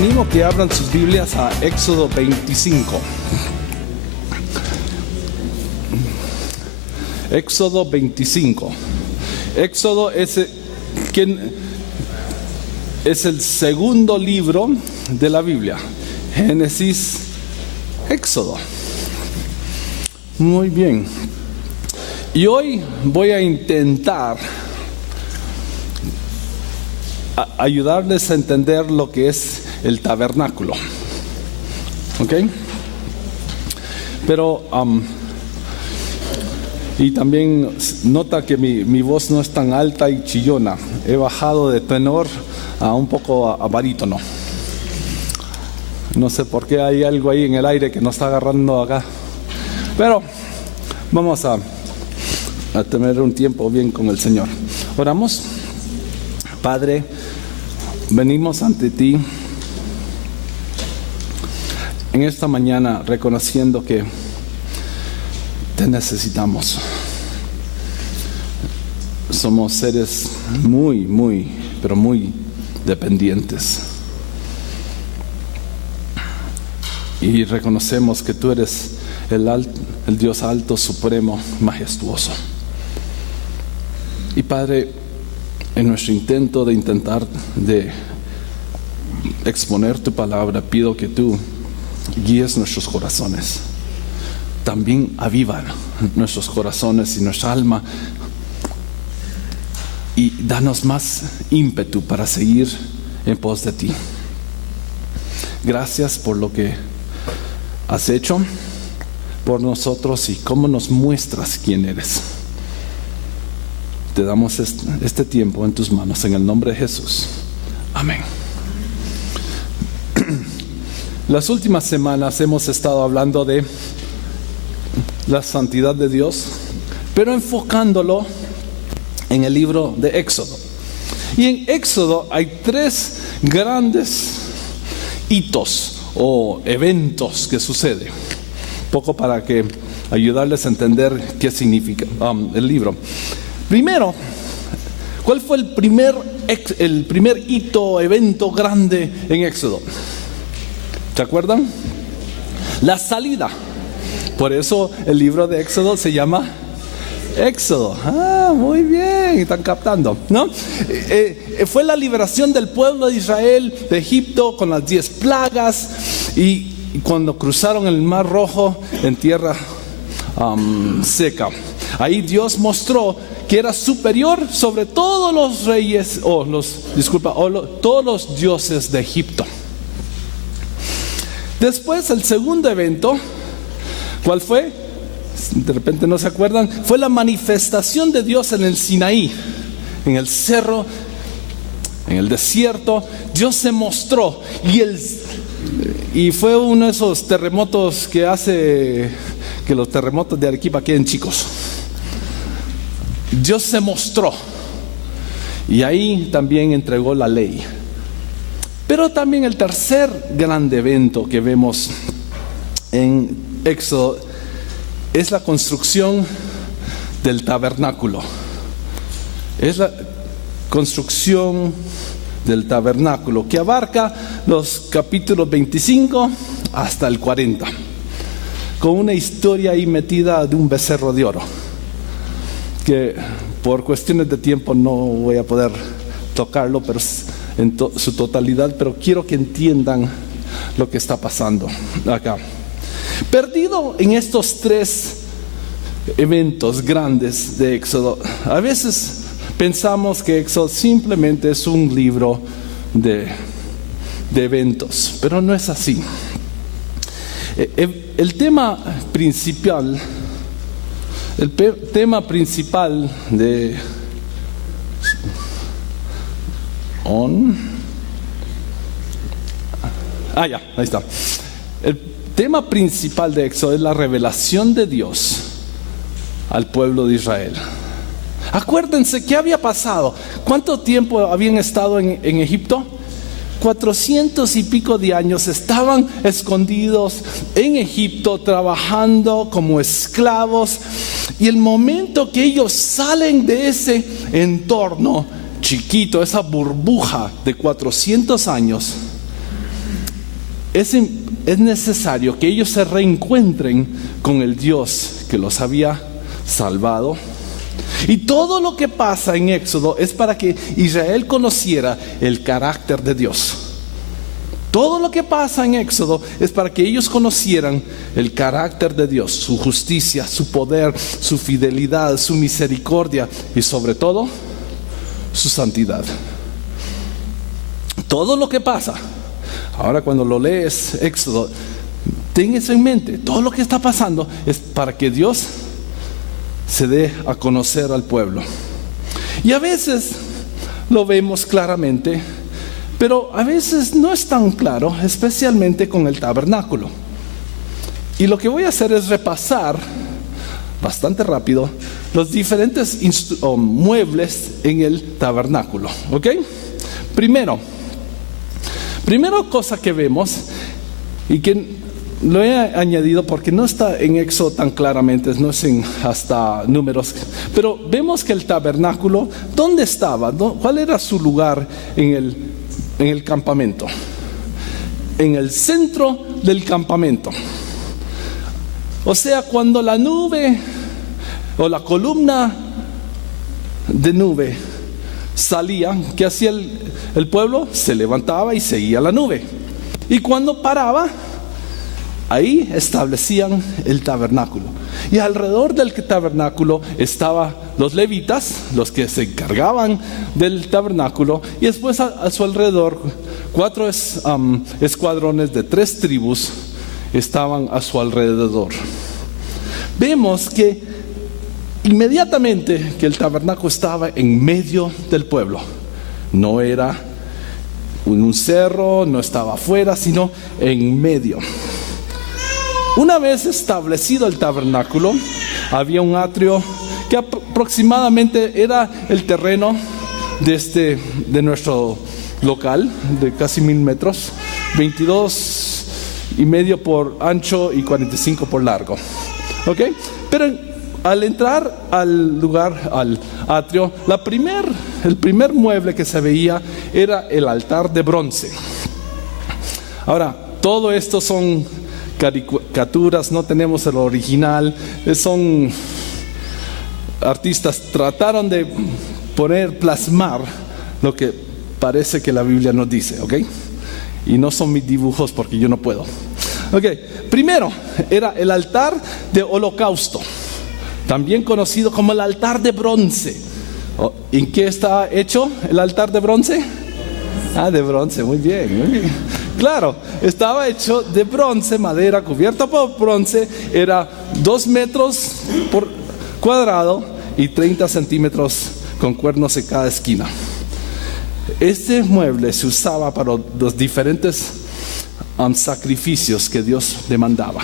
animo que abran sus Biblias a Éxodo 25. Éxodo 25. Éxodo es el segundo libro de la Biblia. Génesis, Éxodo. Muy bien. Y hoy voy a intentar ayudarles a entender lo que es el tabernáculo. ¿Ok? Pero y también nota que mi voz no es tan alta y chillona. He bajado de tenor a un poco a barítono. No sé por qué hay algo ahí en el aire que nos está agarrando acá. Pero vamos a tener un tiempo bien con el Señor. Oramos. Padre, venimos ante ti en esta mañana reconociendo que te necesitamos. Somos seres muy, pero muy dependientes. Y reconocemos que tú eres el Dios alto, supremo, majestuoso. Y Padre, en nuestro intento de exponer tu palabra, pido que tú guíes nuestros corazones. También aviva nuestros corazones y nuestra alma y danos más ímpetu para seguir en pos de ti. Gracias por lo que has hecho por nosotros y cómo nos muestras quién eres. Te damos este tiempo en tus manos, en el nombre de Jesús. Amén. Las últimas semanas hemos estado hablando de la santidad de Dios, pero enfocándolo en el libro de Éxodo. Y en Éxodo hay 3 grandes hitos o eventos que suceden. Un poco para que ayudarles a entender qué significa el libro. Primero, ¿cuál fue el primer hito, evento grande en Éxodo? ¿Se acuerdan? La salida. Por eso el libro de Éxodo se llama Éxodo. Muy bien, están captando, ¿no? Fue la liberación del pueblo de Israel de Egipto con las 10 plagas y cuando cruzaron el Mar Rojo en tierra seca. Ahí Dios mostró que era superior sobre todos los reyes, todos los dioses de Egipto. Después, el segundo evento, ¿cuál fue? De repente no se acuerdan. Fue la manifestación de Dios en el Sinaí, en el cerro, en el desierto. Dios se mostró y fue uno de esos terremotos que hace que los terremotos de Arequipa queden chicos. Dios se mostró y ahí también entregó la ley. Pero también el tercer gran evento que vemos en Éxodo es la construcción del tabernáculo. Es la construcción del tabernáculo que abarca los capítulos 25 hasta el 40, con una historia ahí metida de un becerro de oro, que por cuestiones de tiempo no voy a poder tocarlo pero en su totalidad, pero quiero que entiendan lo que está pasando acá. Perdido en estos 3 eventos grandes de Éxodo, a veces pensamos que Éxodo simplemente es un libro de eventos, pero no es así. El tema principal de ahí está. El tema principal de Éxodo es la revelación de Dios al pueblo de Israel. Acuérdense, ¿qué había pasado? ¿Cuánto tiempo habían estado en Egipto? 400 y pico de años estaban escondidos en Egipto, trabajando como esclavos. Y el momento que ellos salen de ese entorno chiquito, esa burbuja de 400 años, es necesario que ellos se reencuentren con el Dios que los había salvado. Y todo lo que pasa en Éxodo es para que Israel conociera el carácter de Dios. Todo lo que pasa en Éxodo es para que ellos conocieran el carácter de Dios, su justicia, su poder, su fidelidad, su misericordia y sobre todo, su santidad. Todo lo que pasa, ahora cuando lo lees Éxodo, ten eso en mente. Todo lo que está pasando es para que Dios se dé a conocer al pueblo. Y a veces lo vemos claramente, pero a veces no es tan claro, especialmente con el tabernáculo. Y lo que voy a hacer es repasar bastante rápido los diferentes muebles en el tabernáculo. ¿Ok? Primero cosa que vemos, y que lo he añadido porque no está en Éxodo tan claramente, no es en hasta Números, pero vemos que el tabernáculo, ¿dónde estaba? ¿Cuál era su lugar en el campamento? En el centro del campamento. O sea, cuando la nube o la columna de nube salía, ¿qué hacía el pueblo? Se levantaba y seguía la nube. Y cuando paraba, ahí establecían el tabernáculo. Y alrededor del tabernáculo estaban los levitas, los que se encargaban del tabernáculo. Y después a su alrededor, 4 escuadrones de 3 tribus estaban a su alrededor. Vemos que inmediatamente que el tabernáculo estaba en medio del pueblo. No era en un cerro, no estaba afuera, sino en medio. Una vez establecido el tabernáculo, había un atrio que aproximadamente era el terreno de nuestro local, de casi 1000 metros, 22.5 por ancho y 45 por largo. ¿Ok? Pero al entrar al lugar, al atrio, el primer mueble que se veía era el altar de bronce. Ahora, todo esto son caricaturas, no tenemos el original, son artistas, trataron de plasmar lo que parece que la Biblia nos dice, ¿ok? Y no son mis dibujos porque yo no puedo. Ok, primero era el altar de holocausto, también conocido como el altar de bronce. ¿En qué está hecho el altar de bronce? De bronce, muy bien, muy bien. Claro, estaba hecho de bronce, madera cubierta por bronce, era 2 metros por cuadrado y 30 centímetros con cuernos en cada esquina. Este mueble se usaba para los diferentes sacrificios que Dios demandaba.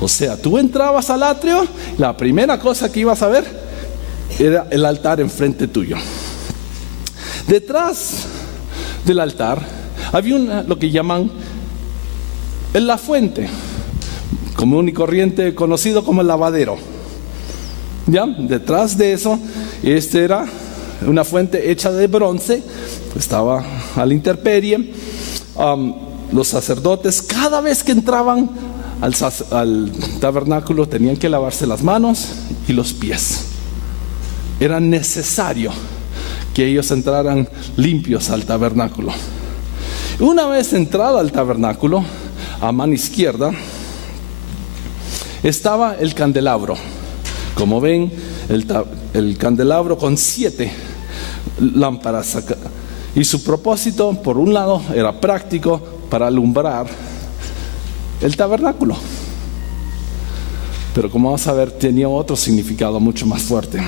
O sea, tú entrabas al atrio, la primera cosa que ibas a ver era el altar enfrente tuyo. Detrás del altar había lo que llaman la fuente, común y corriente, conocido como el lavadero. ¿Ya? Detrás de eso, era una fuente hecha de bronce, estaba a la intemperie. Los sacerdotes, cada vez que entraban al tabernáculo, tenían que lavarse las manos y los pies. Era necesario que ellos entraran limpios al tabernáculo. Una vez entrado al tabernáculo, a mano izquierda estaba el candelabro. Como ven, el candelabro con 7 lámparas. Y su propósito, por un lado, era práctico para alumbrar el tabernáculo. Pero como vamos a ver, tenía otro significado mucho más fuerte.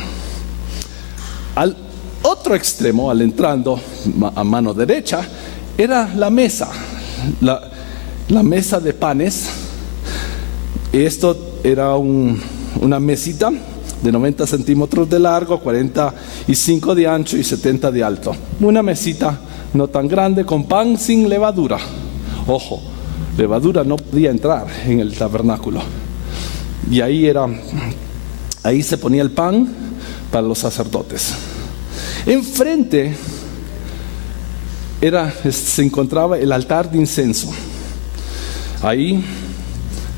Al otro extremo, al entrando a mano derecha, era la mesa, la mesa de panes. Esto era una mesita de 90 centímetros de largo, 45 de ancho y 70 de alto. Una mesita no tan grande, con pan sin levadura. Ojo, levadura no podía entrar en el tabernáculo. Y ahí se ponía el pan para los sacerdotes. Enfrente se encontraba el altar de incienso. Ahí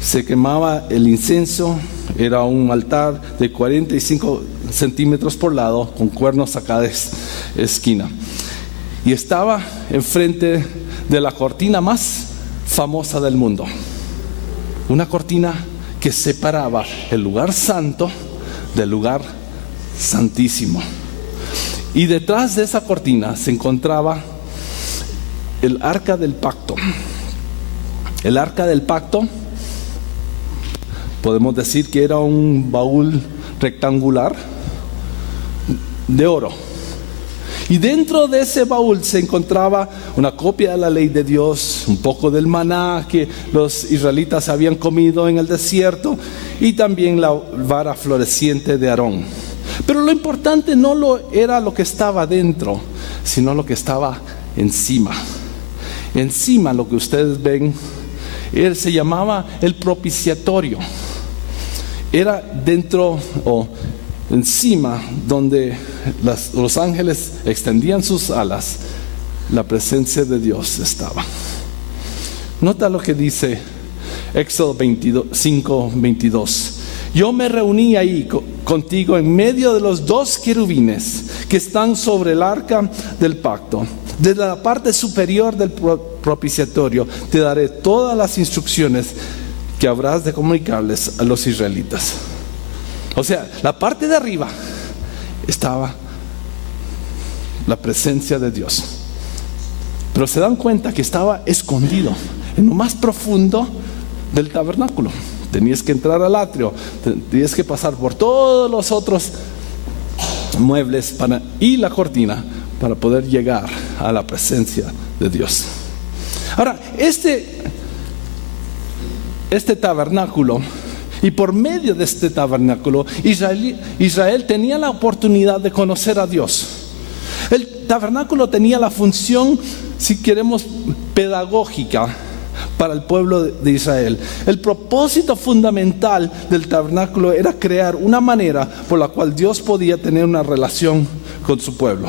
se quemaba el incienso. Era un altar de 45 centímetros por lado, con cuernos a cada esquina. Y estaba enfrente de la cortina más famosa del mundo. Una cortina que separaba el lugar santo del lugar santísimo. Y detrás de esa cortina se encontraba el arca del pacto. El arca del pacto, podemos decir que era un baúl rectangular de oro. Y dentro de ese baúl se encontraba una copia de la ley de Dios, un poco del maná que los israelitas habían comido en el desierto, y también la vara floreciente de Aarón. Pero lo importante no era lo que estaba dentro, sino lo que estaba encima. Encima, lo que ustedes ven, se llamaba el propiciatorio. Era dentro o encima, donde los ángeles extendían sus alas, la presencia de Dios estaba. Nota lo que dice Éxodo 5:22. Yo me reuní ahí contigo en medio de los dos querubines que están sobre el arca del pacto. Desde la parte superior del propiciatorio te daré todas las instrucciones que habrás de comunicarles a los israelitas. O sea, la parte de arriba estaba la presencia de Dios. Pero se dan cuenta que estaba escondido en lo más profundo del tabernáculo. Tenías que entrar al atrio, tenías que pasar por todos los otros muebles y la cortina para poder llegar a la presencia de Dios. Ahora, este tabernáculo, y por medio de este tabernáculo, Israel tenía la oportunidad de conocer a Dios. El tabernáculo tenía la función, si queremos, pedagógica para el pueblo de Israel. El propósito fundamental del tabernáculo era crear una manera por la cual Dios podía tener una relación con su pueblo.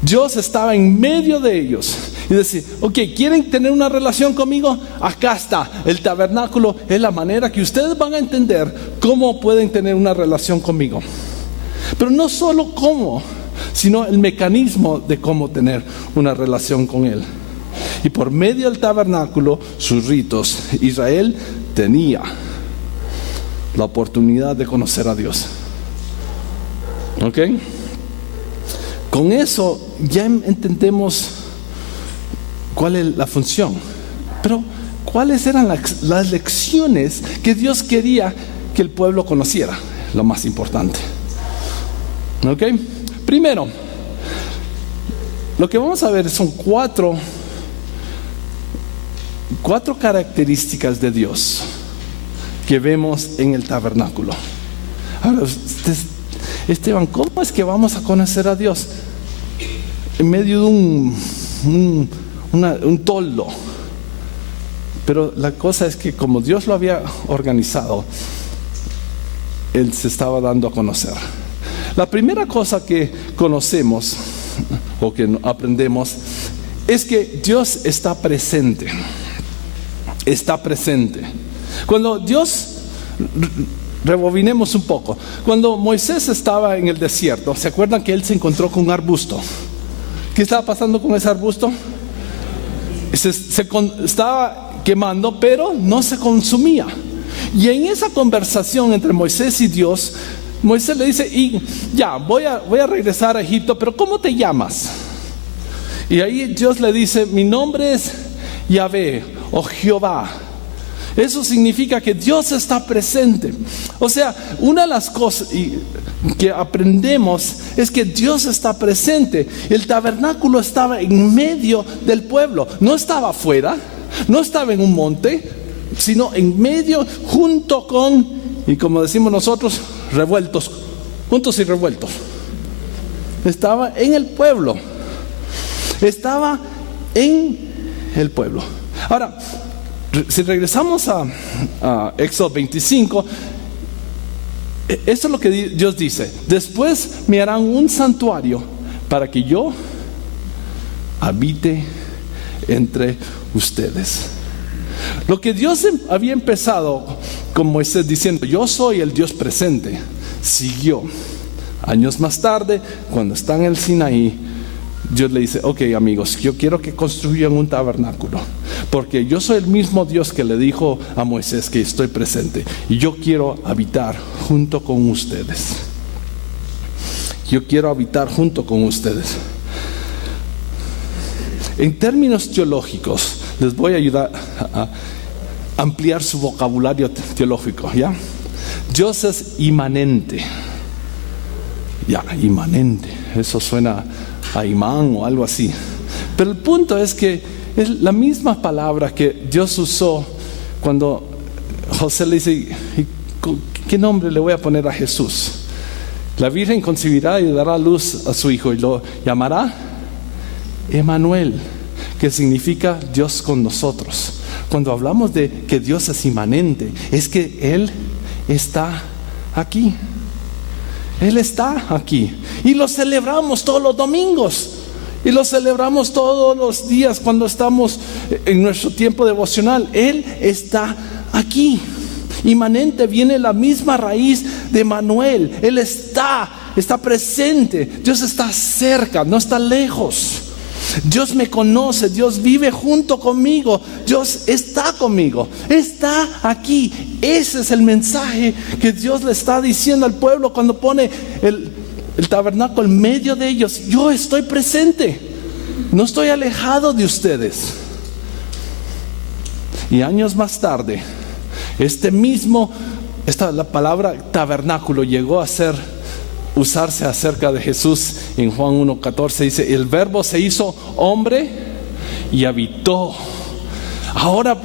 Dios estaba en medio de ellos y decía: ok, ¿quieren tener una relación conmigo? Acá está, el tabernáculo es la manera que ustedes van a entender cómo pueden tener una relación conmigo. Pero no solo cómo, sino el mecanismo de cómo tener una relación con Él. Y por medio del tabernáculo, sus ritos, Israel tenía la oportunidad de conocer a Dios. ¿Ok? Con eso ya entendemos cuál es la función. Pero ¿cuáles eran las lecciones que Dios quería que el pueblo conociera? Lo más importante. ¿Ok? Primero, lo que vamos a ver son cuatro características de Dios que vemos en el tabernáculo. Ahora, Esteban, ¿cómo es que vamos a conocer a Dios? En medio de un toldo. Pero la cosa es que como Dios lo había organizado, Él se estaba dando a conocer. La primera cosa que conocemos o que aprendemos es que Dios está presente. Está presente. Cuando Dios, rebobinemos un poco. Cuando Moisés estaba en el desierto, ¿se acuerdan que él se encontró con un arbusto? ¿Qué estaba pasando con ese arbusto? Estaba quemando, pero no se consumía. Y en esa conversación entre Moisés y Dios, Moisés le dice: y ya, voy a regresar a Egipto, pero ¿cómo te llamas? Y ahí Dios le dice: mi nombre es Yahvé o Jehová. Eso significa que Dios está presente. O sea, una de las cosas que aprendemos es que Dios está presente. El tabernáculo estaba en medio del pueblo. No estaba afuera, no estaba en un monte, sino en medio, junto con, y como decimos nosotros, revueltos, juntos y revueltos. Estaba en el pueblo. Estaba en el pueblo. Ahora, si regresamos a Éxodo 25, esto es lo que Dios dice: después me harán un santuario para que yo habite entre ustedes. Lo que Dios había empezado con Moisés diciendo, yo soy el Dios presente, siguió. Años más tarde, cuando están en el Sinaí, Dios le dice, ok amigos, yo quiero que construyan un tabernáculo, porque yo soy el mismo Dios que le dijo a Moisés que estoy presente, y yo quiero habitar junto con ustedes. Yo quiero habitar junto con ustedes. En términos teológicos, les voy a ayudar a ampliar su vocabulario teológico, ¿ya? Dios es inmanente. Ya, inmanente. Eso suena a imán o algo así. Pero el punto es que es la misma palabra que Dios usó cuando José le dice, ¿qué nombre le voy a poner a Jesús? La Virgen concebirá y dará luz a su hijo y lo llamará Emmanuel, que significa Dios con nosotros. Cuando hablamos de que Dios es inmanente, es que Él está aquí. Él está aquí. Y lo celebramos todos los domingos. Y lo celebramos todos los días cuando estamos en nuestro tiempo devocional. Él está aquí. Inmanente viene la misma raíz de Emmanuel. Él está presente. Dios está cerca, no está lejos. Dios me conoce, Dios vive junto conmigo, Dios está conmigo, está aquí. Ese es el mensaje que Dios le está diciendo al pueblo cuando pone el tabernáculo en medio de ellos. Yo estoy presente, no estoy alejado de ustedes. Y años más tarde, la palabra tabernáculo llegó a usarse acerca de Jesús. En Juan 1:14 dice, el verbo se hizo hombre y habitó. Ahora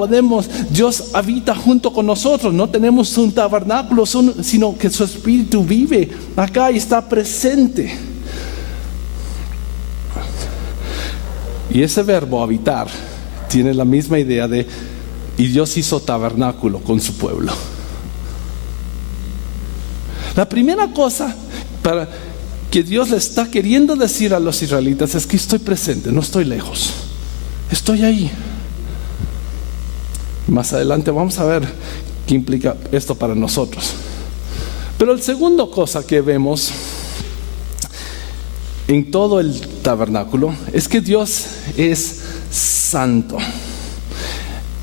Dios habita junto con nosotros. No tenemos un tabernáculo, sino que su espíritu vive acá y está presente. Y ese verbo habitar tiene la misma idea y Dios hizo tabernáculo con su pueblo. La primera cosa para que Dios le está queriendo decir a los israelitas es que estoy presente, no estoy lejos, estoy ahí. Más adelante vamos a ver qué implica esto para nosotros. Pero la segunda cosa que vemos en todo el tabernáculo es que Dios es santo.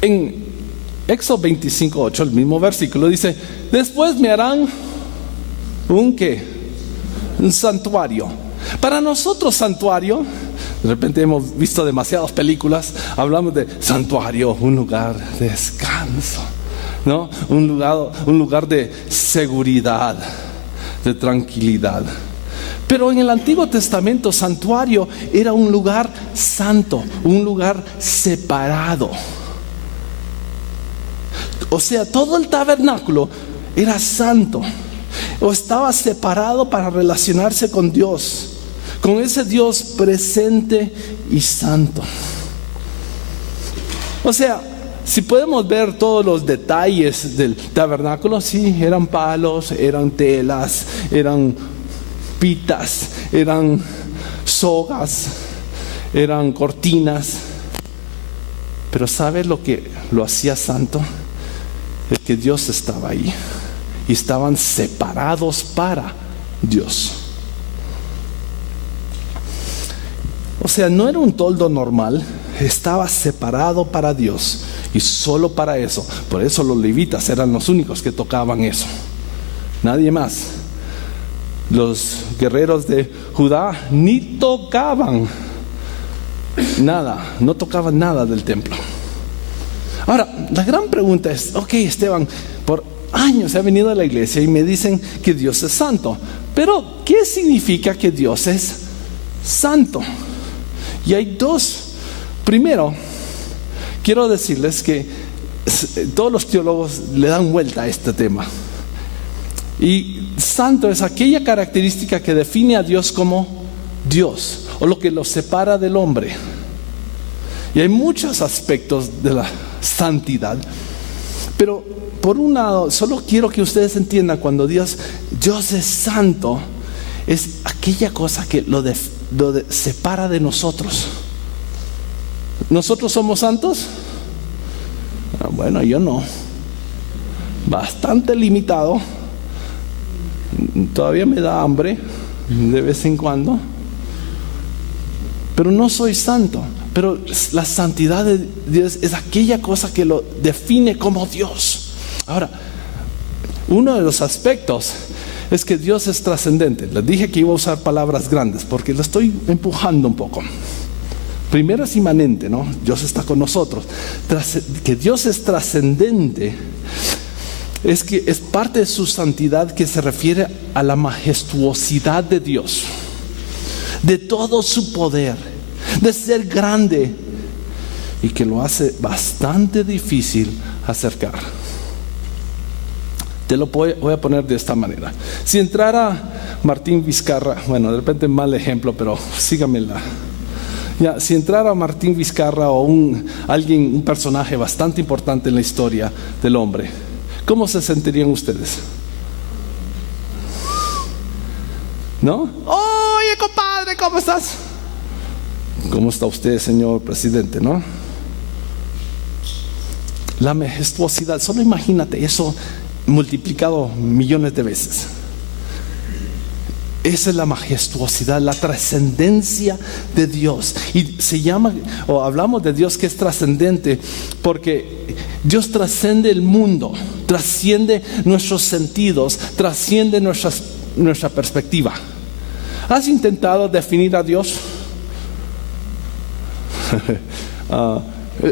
En Éxodo 25:8, el mismo versículo dice, después me harán un santuario. Para nosotros santuario, de repente hemos visto demasiadas películas, hablamos de santuario, un lugar de descanso, ¿no? Un lugar de seguridad, de tranquilidad. Pero en el Antiguo Testamento, santuario era un lugar santo, un lugar separado. O sea, todo el tabernáculo era santo, o estaba separado para relacionarse con Dios, con ese Dios presente y santo. O sea, si podemos ver todos los detalles del tabernáculo, sí, eran palos, eran telas, eran pitas, eran sogas, eran cortinas. Pero ¿sabe lo que lo hacía santo? Es que Dios estaba ahí y estaban separados para Dios. O sea, no era un toldo normal, estaba separado para Dios y solo para eso. Por eso los levitas eran los únicos que tocaban eso, nadie más. Los guerreros de Judá ni tocaban nada, no tocaban nada del templo. Ahora, la gran pregunta es, ok, Esteban, por años he venido a la iglesia y me dicen que Dios es santo, pero ¿qué significa que Dios es santo? Y hay dos. Primero, quiero decirles que todos los teólogos le dan vuelta a este tema. Y santo es aquella característica que define a Dios como Dios, o lo que lo separa del hombre. Y hay muchos aspectos de la santidad, pero por un lado, solo quiero que ustedes entiendan, cuando Dios es santo, es aquella cosa que lo separa de nosotros. ¿Nosotros somos santos? Bueno, yo no. Bastante limitado. Todavía me da hambre de vez en cuando. Pero no soy santo. Pero la santidad de Dios es aquella cosa que lo define como Dios. Ahora, uno de los aspectos es que Dios es trascendente. Les dije que iba a usar palabras grandes porque lo estoy empujando un poco. Primero es inmanente, ¿no? Dios está con nosotros. Que Dios es trascendente es que es parte de su santidad que se refiere a la majestuosidad de Dios, de todo su poder, de ser grande, y que lo hace bastante difícil acercar. Te lo voy a poner de esta manera. Si entrara Martín Vizcarra, bueno, de repente mal ejemplo, pero sígamela. Ya, si entrara Martín Vizcarra o un personaje bastante importante en la historia del hombre, ¿cómo se sentirían ustedes? ¿No? Oye, compadre, ¿cómo estás? ¿Cómo está usted, señor presidente? ¿No? La majestuosidad, solo imagínate eso multiplicado millones de veces. Esa es la majestuosidad, la trascendencia de Dios. Y se llama, o hablamos de Dios que es trascendente, porque Dios trasciende el mundo, trasciende nuestros sentidos, trasciende nuestra perspectiva. ¿Has intentado definir a Dios?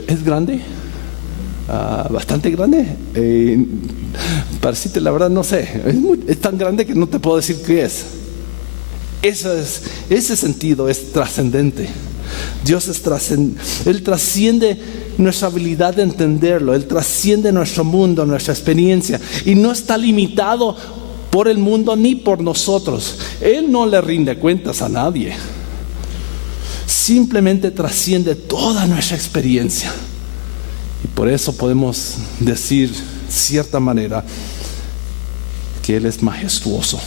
¿Es grande? Bastante grande. Para decirte la verdad, no sé. Es tan grande que no te puedo decir qué es. Ese sentido es trascendente. Dios es trascendente. Él trasciende nuestra habilidad de entenderlo. Él trasciende nuestro mundo, nuestra experiencia. Y no está limitado por el mundo ni por nosotros. Él no le rinde cuentas a nadie. Simplemente trasciende toda nuestra experiencia. Y por eso podemos decir, de cierta manera, que Él es majestuoso.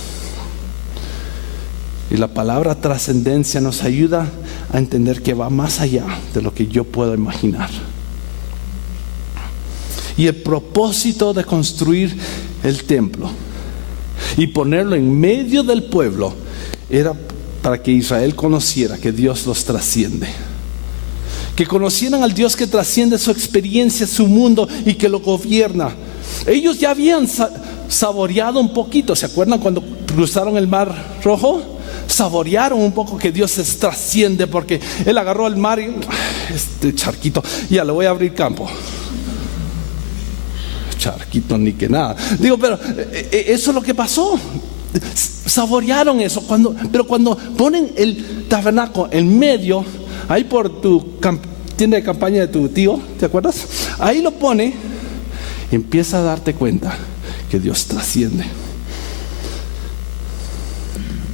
Y la palabra trascendencia nos ayuda a entender que va más allá de lo que yo puedo imaginar. Y el propósito de construir el templo y ponerlo en medio del pueblo era para que Israel conociera que Dios los trasciende. Que conocieran al Dios que trasciende su experiencia, su mundo, y que lo gobierna. Ellos ya habían saboreado un poquito. ¿Se acuerdan cuando cruzaron el Mar Rojo? Saborearon un poco que Dios les trasciende, porque Él agarró el mar y este charquito, ya le voy a abrir campo. Charquito ni que nada. Digo, pero eso es lo que pasó. Saborearon eso. Pero cuando ponen el tabernáculo en medio, ahí por tu tienda de campaña de tu tío, ¿te acuerdas? Ahí lo pone y empieza a darte cuenta que Dios trasciende.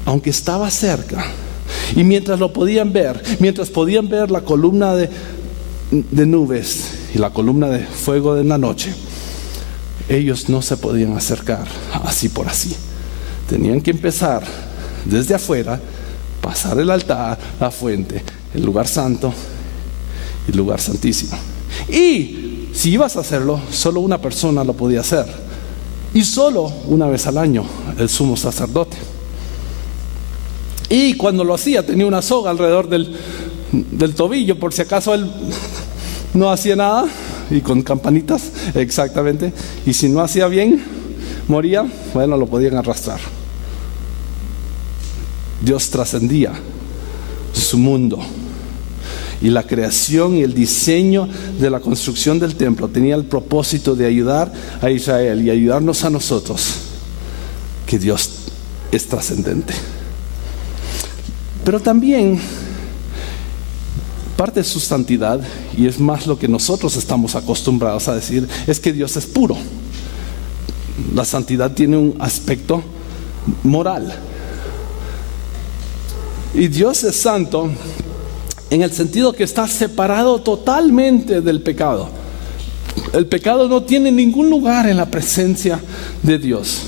Aunque estaba cerca, y mientras lo podían ver, mientras podían ver la columna de nubes y la columna de fuego de la noche, ellos no se podían acercar así por así. Tenían que empezar desde afuera, pasar el altar, la fuente, el lugar santo y el lugar santísimo. Y si ibas a hacerlo, solo una persona lo podía hacer, y solo una vez al año, el sumo sacerdote. Y cuando lo hacía tenía una soga alrededor del tobillo, por si acaso él no hacía nada, y con campanitas, exactamente. Y si no hacía bien, moría, bueno, lo podían arrastrar. Dios trascendía su mundo. Y la creación y el diseño de la construcción del templo tenía el propósito de ayudar a Israel y ayudarnos a nosotros, que Dios es trascendente. Pero también parte de su santidad, y es más lo que nosotros estamos acostumbrados a decir, es que Dios es puro. La santidad tiene un aspecto moral. Y Dios es santo en el sentido que está separado totalmente del pecado. El pecado no tiene ningún lugar en la presencia de Dios.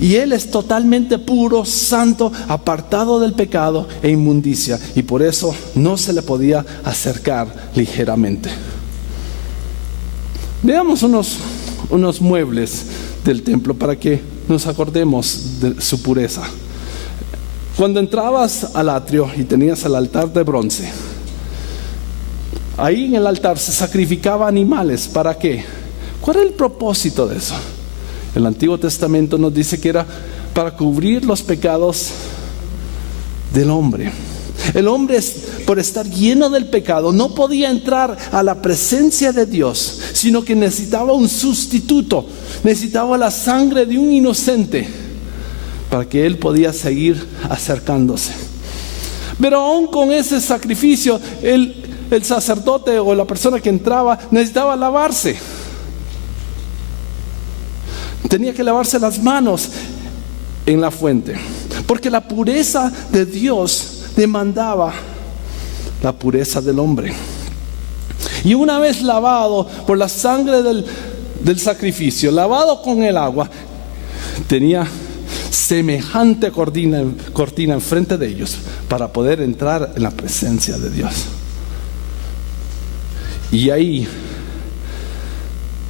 Y Él es totalmente puro, santo, apartado del pecado e inmundicia. Y por eso no se le podía acercar ligeramente. Veamos unos muebles del templo para que nos acordemos de su pureza. Cuando entrabas al atrio y tenías el altar de bronce, ahí en el altar se sacrificaban animales. ¿Para qué? ¿Cuál era el propósito de eso? El Antiguo Testamento nos dice que era para cubrir los pecados del hombre. El hombre, por estar lleno del pecado, no podía entrar a la presencia de Dios, sino que necesitaba un sustituto, necesitaba la sangre de un inocente para que él podía seguir acercándose. Pero aún con ese sacrificio, el sacerdote o la persona que entraba necesitaba lavarse. Tenía que lavarse las manos en la fuente, porque la pureza de Dios demandaba la pureza del hombre. Y una vez lavado por la sangre del sacrificio, lavado con el agua, tenía semejante cortina enfrente de ellos para poder entrar en la presencia de Dios. Y ahí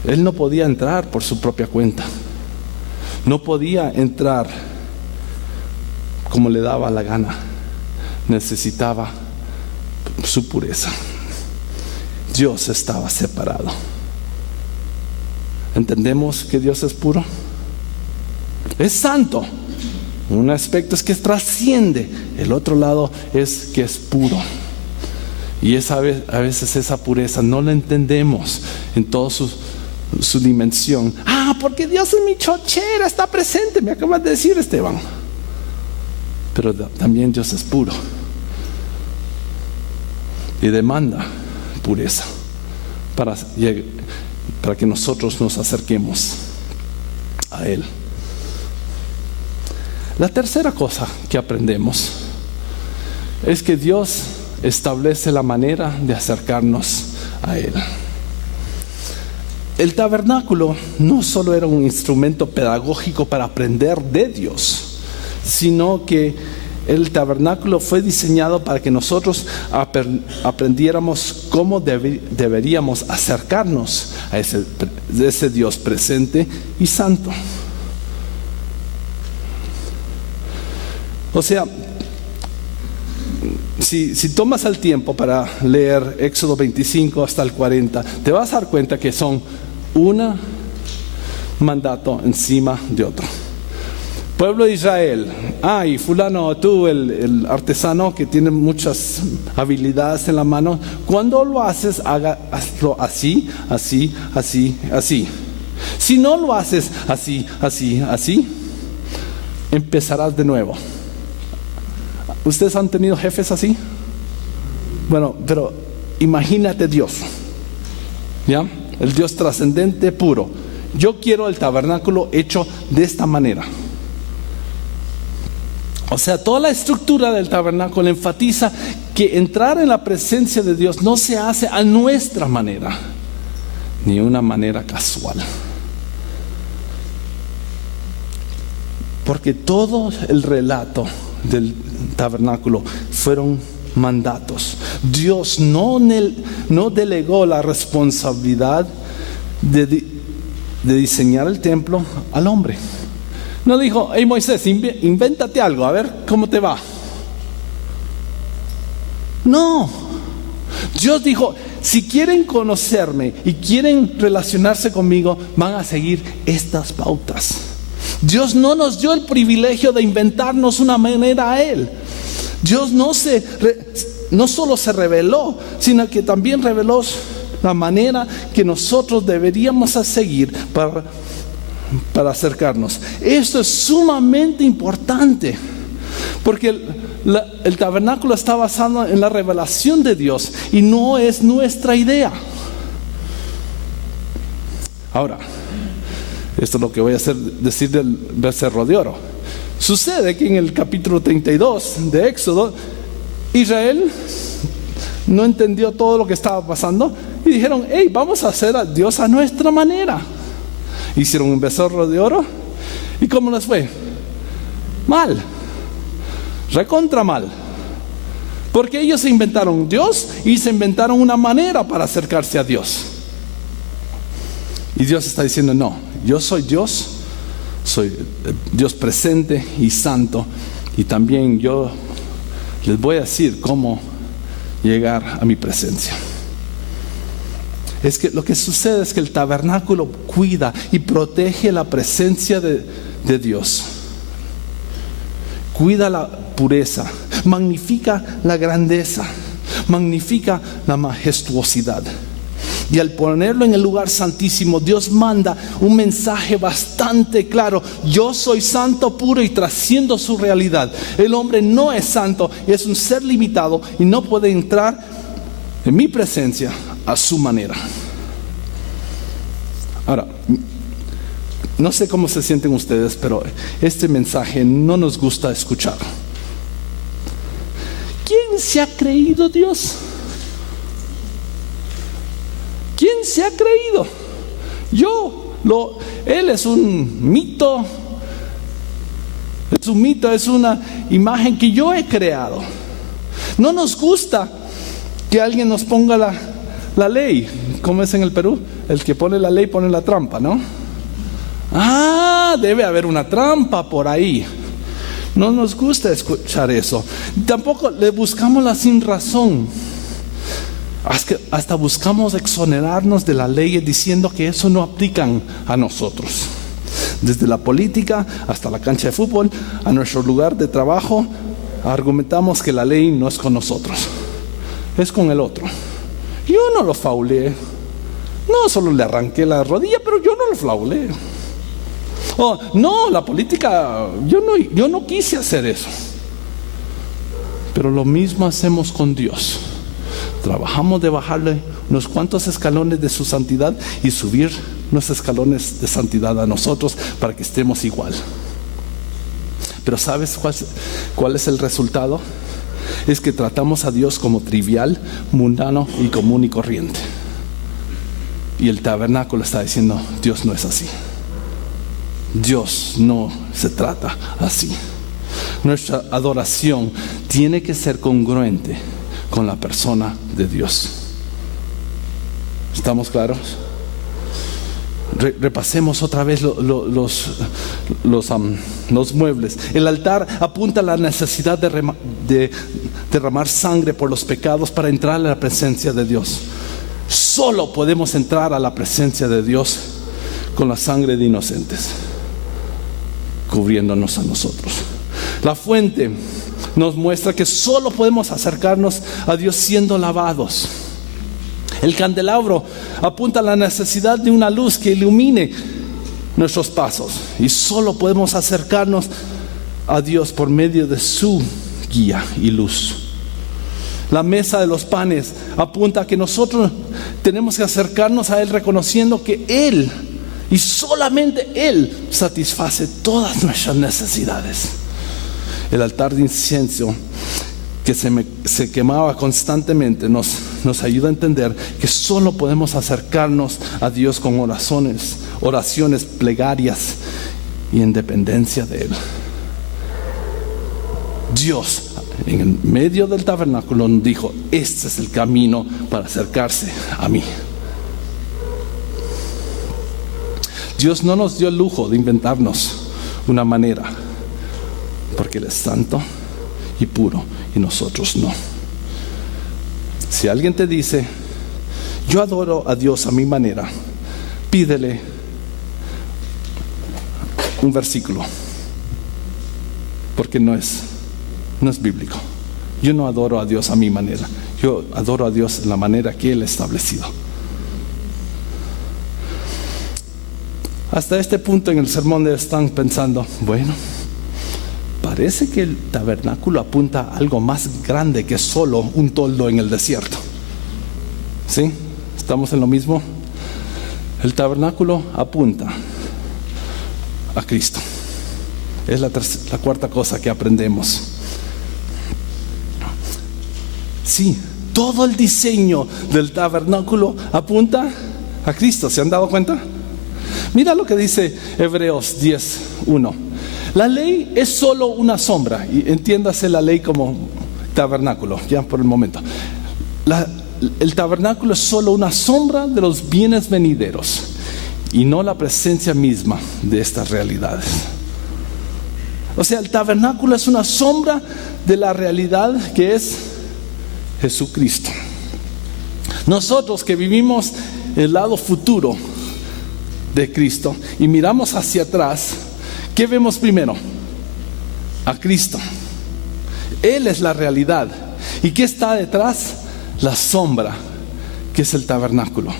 él no podía entrar por su propia cuenta. No podía entrar como le daba la gana. Necesitaba su pureza. Dios estaba separado. ¿Entendemos que Dios es puro? Es santo. Un aspecto es que trasciende. El otro lado es que es puro. Y a veces esa pureza no la entendemos en toda su dimensión. Porque Dios es mi chochera, está presente, me acabas de decir, Esteban. Pero también Dios es puro y demanda pureza para que nosotros nos acerquemos a Él. La tercera cosa que aprendemos es que Dios establece la manera de acercarnos a Él. El tabernáculo no solo era un instrumento pedagógico para aprender de Dios, sino que el tabernáculo fue diseñado para que nosotros aprendiéramos cómo deberíamos acercarnos a ese Dios presente y santo. O sea, si tomas el tiempo para leer Éxodo 25 hasta el 40, te vas a dar cuenta que son un mandato encima de otro. Pueblo de Israel, y fulano, tú el artesano que tiene muchas habilidades en la mano, cuando lo haces, hazlo así, así, así, así. Si no lo haces así, así, así, empezarás de nuevo. ¿Ustedes han tenido jefes así? Bueno, pero imagínate Dios, ¿ya? El Dios trascendente, puro. Yo quiero el tabernáculo hecho de esta manera. O sea, toda la estructura del tabernáculo enfatiza que entrar en la presencia de Dios no se hace a nuestra manera, ni una manera casual. Porque todo el relato del tabernáculo fueron mandatos. Dios no delegó la responsabilidad de diseñar el templo al hombre. No dijo: hey Moisés, invéntate algo, a ver cómo te va. No. Dios dijo: si quieren conocerme y quieren relacionarse conmigo, van a seguir estas pautas. Dios no nos dio el privilegio de inventarnos una manera a Él. Dios no solo se reveló, sino que también reveló la manera que nosotros deberíamos seguir para acercarnos. Esto es sumamente importante, porque el tabernáculo está basado en la revelación de Dios y no es nuestra idea. Ahora, esto es lo que voy a decir del becerro de oro. Sucede que en el capítulo 32 de Éxodo, Israel no entendió todo lo que estaba pasando y dijeron: hey, vamos a hacer a Dios a nuestra manera. Hicieron un becerro de oro ¿Y cómo les fue? Mal, recontra mal. Porque ellos se inventaron Dios y se inventaron una manera para acercarse a Dios. Y Dios está diciendo, no, yo soy Dios, soy Dios presente y santo. Y también yo les voy a decir cómo llegar a mi presencia. Es que lo que sucede es que el tabernáculo cuida y protege la presencia de Dios. Cuida la pureza, magnifica la grandeza, magnifica la majestuosidad. Y al ponerlo en el lugar santísimo, Dios manda un mensaje bastante claro: yo soy santo, puro y trasciendo su realidad. El hombre no es santo, es un ser limitado y no puede entrar en mi presencia a su manera. Ahora, no sé cómo se sienten ustedes, pero este mensaje no nos gusta escuchar. ¿Quién se ha creído Dios? ¿Quién se ha creído? Él es un mito. Es un mito, es una imagen que yo he creado. No nos gusta que alguien nos ponga la ley. ¿Cómo es en el Perú? El que pone la ley pone la trampa, ¿no? Debe haber una trampa por ahí. No nos gusta escuchar eso. Tampoco le buscamos la sin razón. Hasta buscamos exonerarnos de la ley diciendo que eso no aplican a nosotros. Desde la política hasta la cancha de fútbol, a nuestro lugar de trabajo, argumentamos que la ley no es con nosotros, es con el otro. Yo no lo fauleé. No, solo le arranqué la rodilla, pero yo no lo fauleé. No, la política, yo no quise hacer eso. Pero lo mismo hacemos con Dios. Trabajamos de bajarle unos cuantos escalones de su santidad y subir unos escalones de santidad a nosotros para que estemos igual. Pero ¿sabes cuál es el resultado? Es que tratamos a Dios como trivial, mundano y común y corriente. Y el tabernáculo está diciendo: Dios no es así. Dios no se trata así. Nuestra adoración tiene que ser congruente con la persona de Dios. ¿Estamos claros? Repasemos otra vez los muebles. El altar apunta a la necesidad de derramar sangre por los pecados para entrar a la presencia de Dios. Solo podemos entrar a la presencia de Dios con la sangre de inocentes cubriéndonos a nosotros. La fuente nos muestra que solo podemos acercarnos a Dios siendo lavados. El candelabro apunta a la necesidad de una luz que ilumine nuestros pasos, y solo podemos acercarnos a Dios por medio de su guía y luz. La mesa de los panes apunta a que nosotros tenemos que acercarnos a Él reconociendo que Él y solamente Él satisface todas nuestras necesidades. El altar de incienso que se quemaba constantemente nos ayuda a entender que solo podemos acercarnos a Dios con oraciones, plegarias y en dependencia de Él. Dios, en el medio del tabernáculo, nos dijo: este es el camino para acercarse a mí. Dios no nos dio el lujo de inventarnos una manera, porque Él es santo y puro y nosotros no. Si alguien te dice: yo adoro a Dios a mi manera, pídele un versículo, porque no es bíblico. Yo no adoro a Dios a mi manera, yo adoro a Dios en la manera que Él ha establecido. Hasta este punto en el sermón están pensando: bueno, parece que el tabernáculo apunta a algo más grande que solo un toldo en el desierto. ¿Sí? ¿Estamos en lo mismo? El tabernáculo apunta a Cristo. Es la cuarta cosa que aprendemos. Sí, todo el diseño del tabernáculo apunta a Cristo. ¿Se han dado cuenta? Mira lo que dice Hebreos 10:1. La ley es solo una sombra, y entiéndase la ley como tabernáculo, ya por el momento. El tabernáculo es solo una sombra de los bienes venideros y no la presencia misma de estas realidades. O sea, el tabernáculo es una sombra de la realidad que es Jesucristo. Nosotros que vivimos el lado futuro de Cristo y miramos hacia atrás, ¿qué vemos primero? A Cristo. Él es la realidad. ¿Y qué está detrás? La sombra, que es el tabernáculo.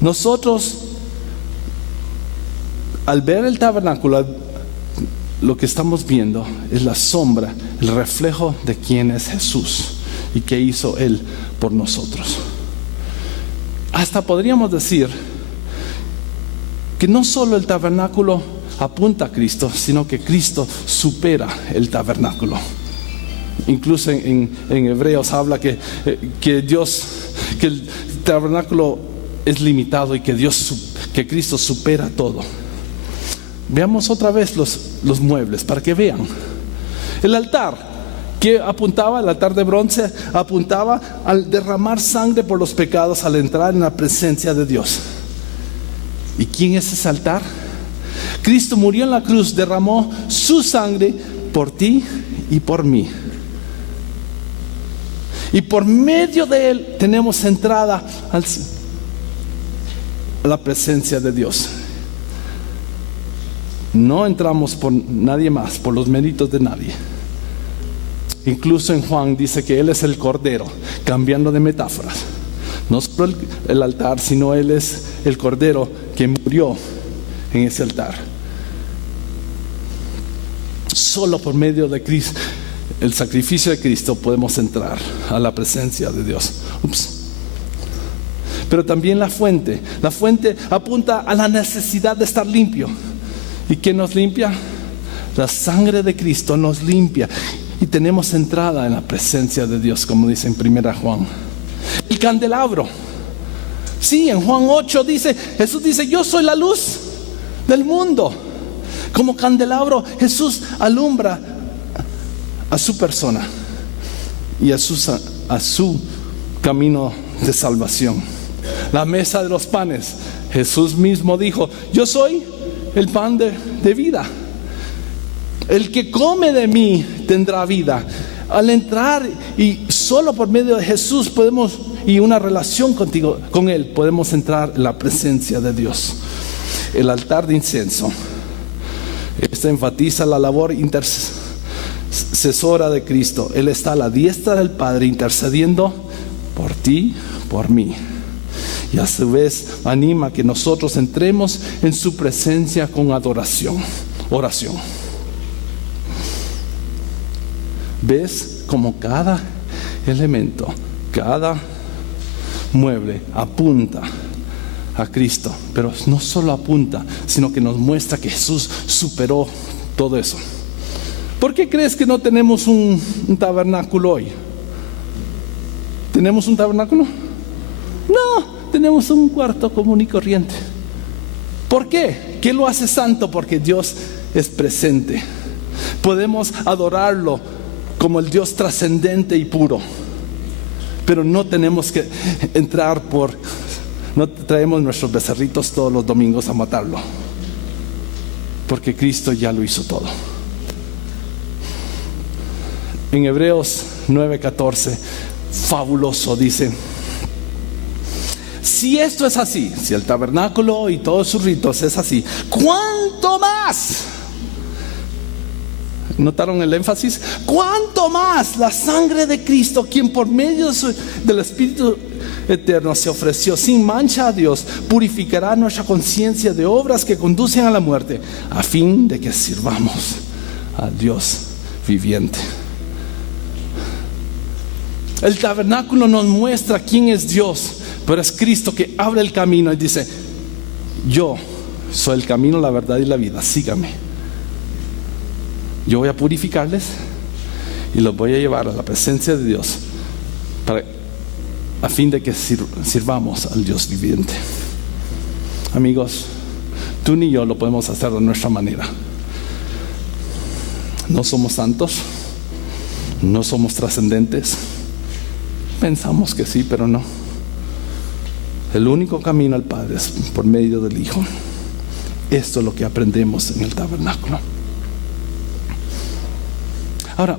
Nosotros, al ver el tabernáculo, lo que estamos viendo es la sombra, el reflejo de quién es Jesús y qué hizo Él por nosotros. Hasta podríamos decir que no solo el tabernáculo apunta a Cristo, sino que Cristo supera el tabernáculo. Incluso en Hebreos habla que el tabernáculo es limitado y que Cristo supera todo. Veamos otra vez los muebles para que vean. El altar, que apuntaba, el altar de bronce, apuntaba al derramar sangre por los pecados al entrar en la presencia de Dios. ¿Y quién es ese altar? Cristo murió en la cruz, derramó su sangre por ti y por mí. Y por medio de Él tenemos entrada a la presencia de Dios. No entramos por nadie más, por los méritos de nadie. Incluso en Juan dice que Él es el Cordero, cambiando de metáforas. No solo el altar, sino Él es el Cordero que murió en ese altar. Solo por medio de Cristo, el sacrificio de Cristo, podemos entrar a la presencia de Dios. Pero también la fuente apunta a la necesidad de estar limpio. ¿Y quién nos limpia? La sangre de Cristo nos limpia y tenemos entrada en la presencia de Dios, como dice en 1 Juan. El candelabro. Sí, en Juan 8 Jesús dice: yo soy la luz del mundo. Como candelabro, Jesús alumbra a su persona y a su camino de salvación. La mesa de los panes, Jesús mismo dijo: yo soy el pan de vida. El que come de mí tendrá vida. Al entrar y solo por medio de Jesús y una relación con Él, podemos entrar en la presencia de Dios. El altar de incienso, este enfatiza la labor intercesora de Cristo. Él está a la diestra del Padre intercediendo por ti, por mí. Y a su vez anima a que nosotros entremos en su presencia con adoración, oración. ¿Ves cómo cada elemento, cada mueble apunta a Cristo? Pero no solo apunta, sino que nos muestra que Jesús superó todo eso. ¿Por qué crees que no tenemos un tabernáculo hoy? ¿Tenemos un tabernáculo? No, tenemos un cuarto común y corriente. ¿Por qué? ¿Qué lo hace santo? Porque Dios es presente. Podemos adorarlo como el Dios trascendente y puro, pero no tenemos que entrar no traemos nuestros becerritos todos los domingos a matarlo, porque Cristo ya lo hizo todo. En Hebreos 9:14, fabuloso, dice: si esto es así, si el tabernáculo y todos sus ritos es así, ¿cuánto más? ¿Notaron el énfasis? ¿Cuánto más la sangre de Cristo, quien por medio del Espíritu eterno se ofreció sin mancha a Dios, purificará nuestra conciencia de obras que conducen a la muerte, a fin de que sirvamos al Dios viviente? El tabernáculo nos muestra quién es Dios, pero es Cristo que abre el camino y dice: yo soy el camino, la verdad y la vida, síganme. Yo voy a purificarles y los voy a llevar a la presencia de Dios a fin de que sirvamos al Dios viviente. Amigos, tú ni yo lo podemos hacer de nuestra manera. No somos santos, no somos trascendentes. Pensamos que sí, pero no. El único camino al Padre es por medio del Hijo. Esto es lo que aprendemos en el tabernáculo. Ahora,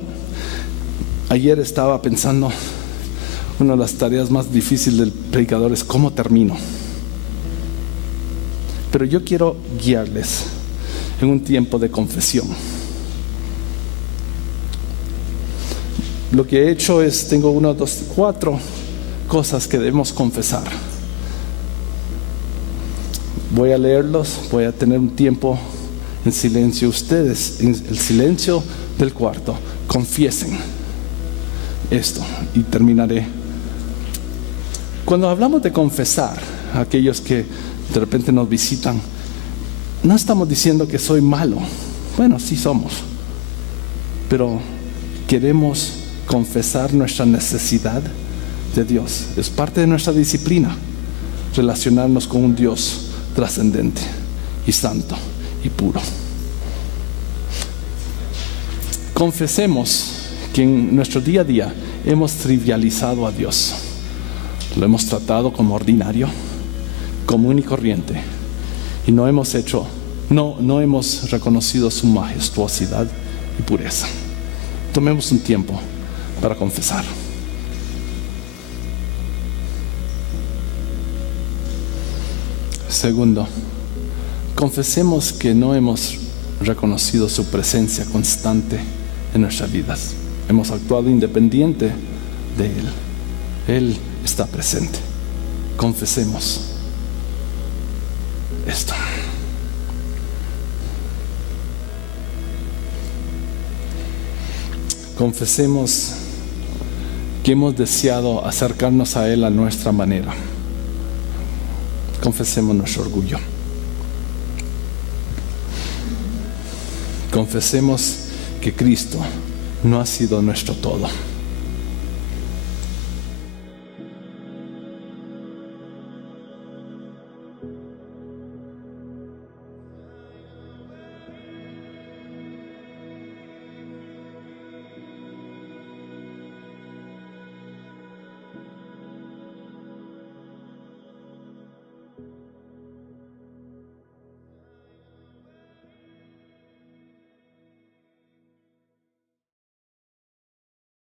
ayer estaba pensando, una de las tareas más difíciles del predicador es cómo termino. Pero yo quiero guiarles en un tiempo de confesión. Lo que he hecho es, tengo 1, 2, 4 cosas que debemos confesar. Voy a leerlos, voy a tener un tiempo en silencio. Ustedes, en el silencio del cuarto, confiesen esto y terminaré. Cuando hablamos de confesar, a aquellos que de repente nos visitan, no estamos diciendo que soy malo. Bueno, sí somos, pero queremos confesar nuestra necesidad de Dios. Es parte de nuestra disciplina relacionarnos con un Dios trascendente y santo y puro. Confesemos que en nuestro día a día hemos trivializado a Dios. Lo hemos tratado como ordinario, común y corriente, y no hemos reconocido su majestuosidad y pureza. Tomemos un tiempo para confesar. Segundo, confesemos que no hemos reconocido su presencia constante en nuestras vidas. Hemos actuado independiente de Él. Él está presente. Confesemos esto. Confesemos que hemos deseado acercarnos a Él a nuestra manera. Confesemos nuestro orgullo. Confesemos que Cristo no ha sido nuestro todo.